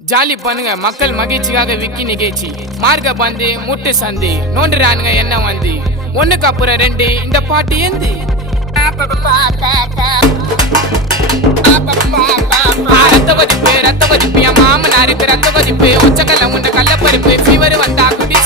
jolly பண்ணுங்க மக்கள் மகிழ்ச்சிக்காக விக்கி நிகழ்ச்சி மார்க்க பந்து முட்டு சந்தி நோண்டுறானுங்க என்ன வந்து ஒண்ணுக்கு அப்புறம் ரெண்டு இந்த பாட்டு ஏந்து ரத்த கொதிப்பு என் மாமனாருக்கு ரத்த கொதிப்பு ஒச்சக்கல்ல உண்ட கள்ளப்பருப்பு ஃபீவர் வந்தா குடி